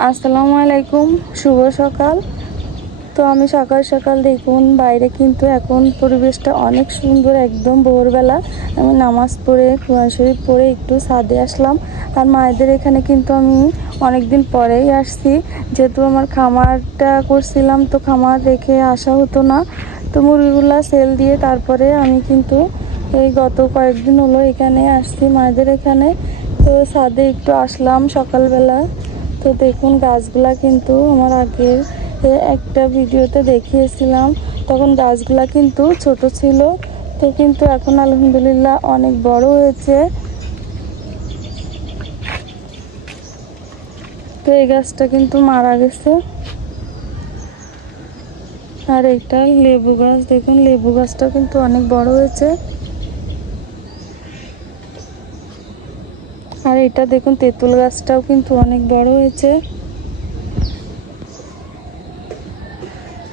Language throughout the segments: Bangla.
আসসালামু আলাইকুম, শুভ সকাল। তো আমি সকাল সকাল দেখুন, বাইরে কিন্তু এখন পরিবেশটা অনেক সুন্দর, একদম ভোরবেলা। আমি নামাজ পড়ে, কোরআন শরীফ পড়ে একটু ছাদে আসলাম। আর মায়েদের এখানে কিন্তু আমি অনেক দিন পরেই আসছি। যেহেতু আমার খামারটা করছিলাম, তো খামার রেখে আসা হতো না। তো মুরগিগুলা সেল দিয়ে তারপরে আমি কিন্তু এই গত কয়েকদিন হলো এখানে আসছি মায়েদের এখানে। তো ছাদে একটু আসলাম সকালবেলা। তো দেখুন, গাছগুলা কিন্তু আমার আগের একটা ভিডিওতে দেখিয়েছিলাম। তখন গাছগুলা কিন্তু ছোট ছিল। তো কিন্তু এখন আলহামদুলিল্লাহ অনেক বড় হয়েছে। তো এই গাছটা কিন্তু মারা গেছে। আর এটা লেবু গাছ। দেখুন, লেবু গাছটা কিন্তু অনেক বড় হয়েছে। আর এটা দেখুন, তেঁতুল গাছটাও কিন্তু অনেক বড় হয়েছে।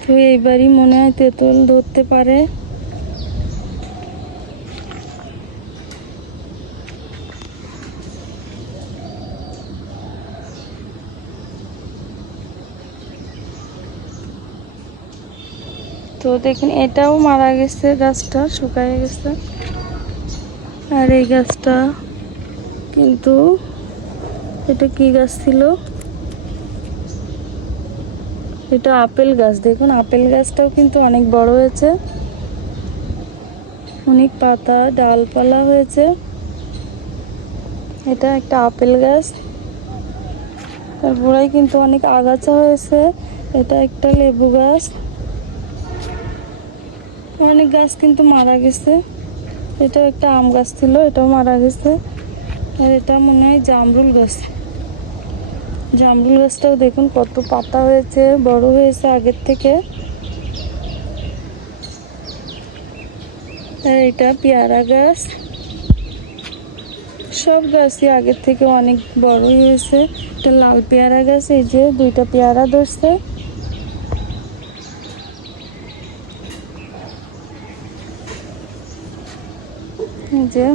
তো এইবারই মনে হয় তেঁতুল ধরতে পারে। তো দেখুন, এটাও মারা গেছে, গাছটা শুকায় গেছে। আর এই গাছটা কিন্তু এটা কি গাছ ছিল? এটা আপেল গাছ। দেখুন, আপেল গাছটাও কিন্তু অনেক বড় হয়েছে। অনেক পাতা, ডালপালা হয়েছে। এটা একটা আপেল গাছ। তার কিন্তু অনেক আগাছা হয়েছে। এটা একটা লেবু গাছ। অনেক গাছ কিন্তু মারা গেছে। এটাও একটা আম গাছ ছিল, এটাও মারা গেছে। আর এটা মনে হয় জামরুল গাছ। জামরুল গাছটাও দেখুন কত পাতা হয়েছে, বড় হয়েছে আগের থেকে। আর এটা পেয়ারা গাছ। সব গাছই আগের থেকে অনেক বড় হয়েছে। এটা লাল পেয়ারা গাছ, এই যে দুইটা পেয়ারা ধরছে। এই যে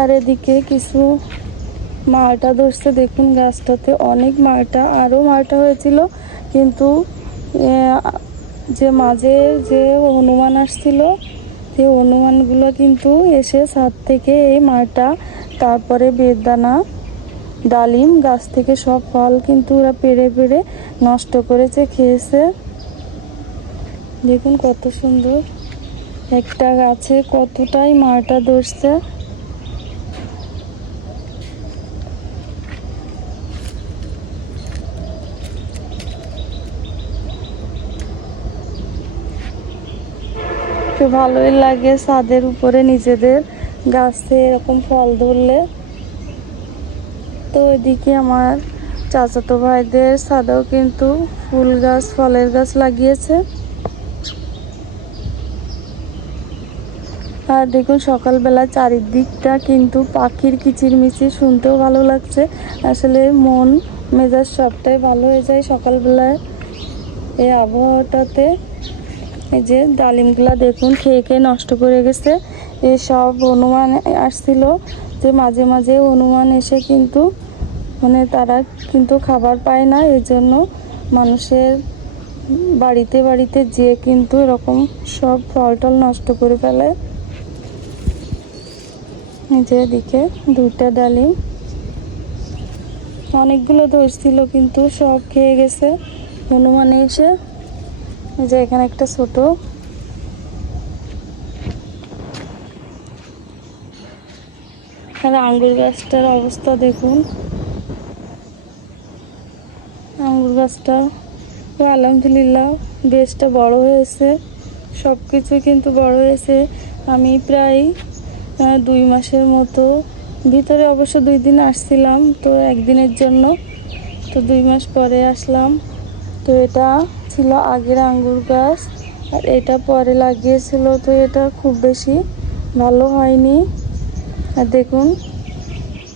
আর এদিকে কিছু মালটা ধরছে। দেখুন গাছটাতে অনেক মালটা আরও মালটা হয়েছিল। কিন্তু যে মাঝে যে হনুমান আসছিল সেই হনুমানগুলো কিন্তু এসে ছাদ থেকে এই মালটা, তারপরে বেদানা, ডালিম গাছ থেকে সব ফল কিন্তু ওরা পেরে পেরে নষ্ট করেছে, খেয়েছে। দেখুন কত সুন্দর একটা গাছে কতটাই মালটা ধরছে। ভালোই লাগে ছাদের উপরে নিজেদের। গাছে এরকম ফল ধরলে। তো এদিকে আমার চাচাতো ভাইদের ছাদেও কিন্তু ফুল গাছ, ফলের গাছ লাগিয়েছে। আর দেখুন সকালবেলা চারিদিকটা কিন্তু পাখির কিচিরমিচির শুনতেও ভালো লাগছে। আসলে মন, মেজাজ সবটাই ভালো হয়ে যায় সকালবেলায়। এই আবহাওয়াটাতে এই যে ডালিমগুলো দেখুন, খেয়ে খেয়ে নষ্ট করে গেছে। এই সব হনুমান আসছিল যে মাঝে মাঝে হনুমান এসে কিন্তু মানে তারা কিন্তু খাবার পায় না, এই জন্য মানুষের বাড়িতে বাড়িতে যেয়ে কিন্তু এরকম সব ফল টল নষ্ট করে ফেলে। যে এদিকে দুইটা ডালিম। অনেকগুলো ধরছিল কিন্তু সব খেয়ে গেছে হনুমানে এসে যে এখানে একটা ছোট। আর আঙ্গুর গাছটার অবস্থা দেখুন। আঙ্গুর গাছটা আলহামদুলিল্লাহ বেশটা বড় হয়েছে। সব কিছু কিন্তু বড় হয়েছে। আমি প্রায় দুই মাসের মতো। ভিতরে অবশ্য দুই দিন আসছিলাম, তো একদিনের জন্য। তো দুই মাস পরে আসলাম। তো এটা ছিল আগের আঙ্গুর গাছ, আর এটা পরে লাগিয়েছিল তো এটা খুব বেশি ভালো হয়নি। আর দেখুন,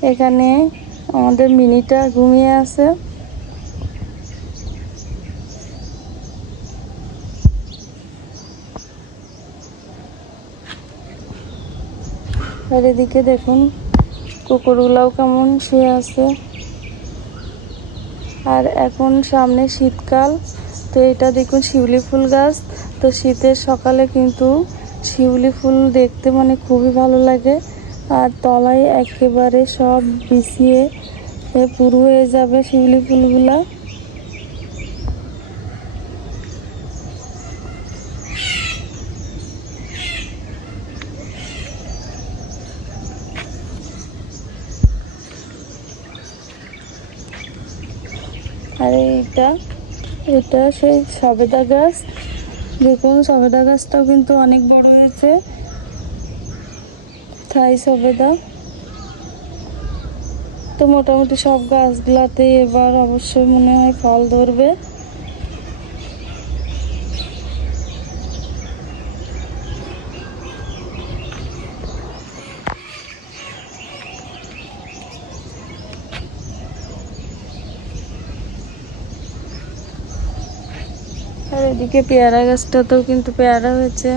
এখানে আমাদের মিনিটা ঘুমিয়ে আছে। আর এদিকে দেখুন, কুকুরগুলাও কেমন শুয়ে আছে। আর এখন সামনে শীতকাল তো এটা দেখুন শিউলি ফুল গাছ। তো শীতের সকালে কিন্তু শিউলি ফুল দেখতে মানে খুবই ভালো লাগে। আর তলায় একেবারে সব বিছিয়ে পুরু হয়ে যাবে শিউলি ফুলগুলা। আর এইটা এটা সেই সবেদা গাছ। দেখুন, সবেদা গাছটাও কিন্তু অনেক বড় হয়েছে। থাই সবেদা। তো মোটামুটি সব গাছগুলাতে এবার অবশ্যই মনে হয় ফল ধরবে আর এদিকে পেয়ারা গাছটাতেও কিন্তু পেয়ারা হয়েছে।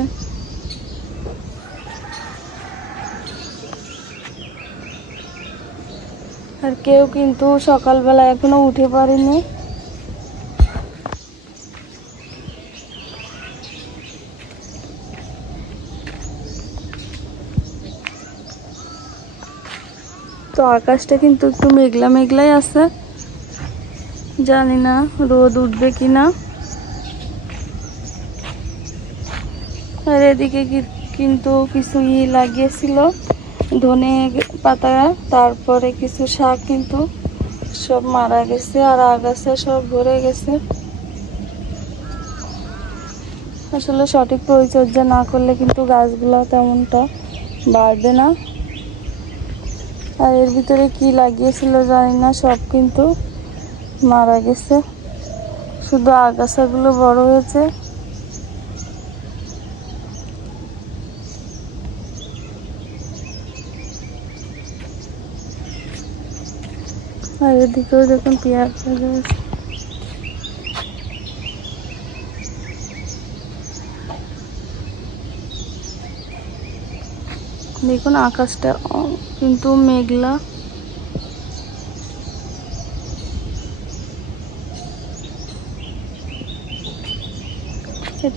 আর কেউ কিন্তু সকালবেলা এখনও উঠে পারেনি। তো আকাশটা কিন্তু একটু মেঘলা মেঘলাই আছে। জানি না রোদ উঠবে কি না আর এদিকে কিন্তু কিছু ই লাগিয়েছিল। ধনে পাতা, তারপরে কিছু শাক কিন্তু সব মারা গেছে আর আগাছা সব ভরে গেছে। আসলে সঠিক পরিচর্যা না করলে কিন্তু গাছগুলো তেমনটা বাড়বে না। আর এর ভিতরে কি লাগিয়েছিল জানি না, সব কিন্তু মারা গেছে। শুধু আগাছাগুলো বড় হয়েছে। আর এদিকেও দেখুন পেঁয়াজ আছে। দেখুন আকাশটা কিন্তু মেঘলা।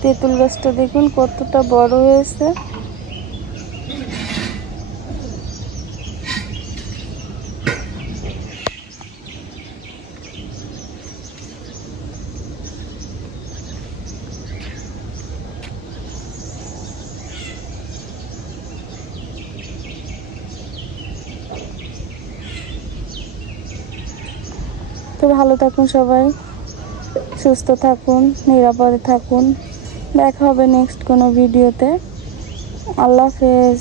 তেঁতুল গাছটা দেখুন কতটা বড় হয়েছে। তো ভালো থাকুন সবাই। সুস্থ থাকুন, নিরাপদে থাকুন। দেখা হবে নেক্সট কোনো ভিডিওতে আল্লাহ হাফেজ।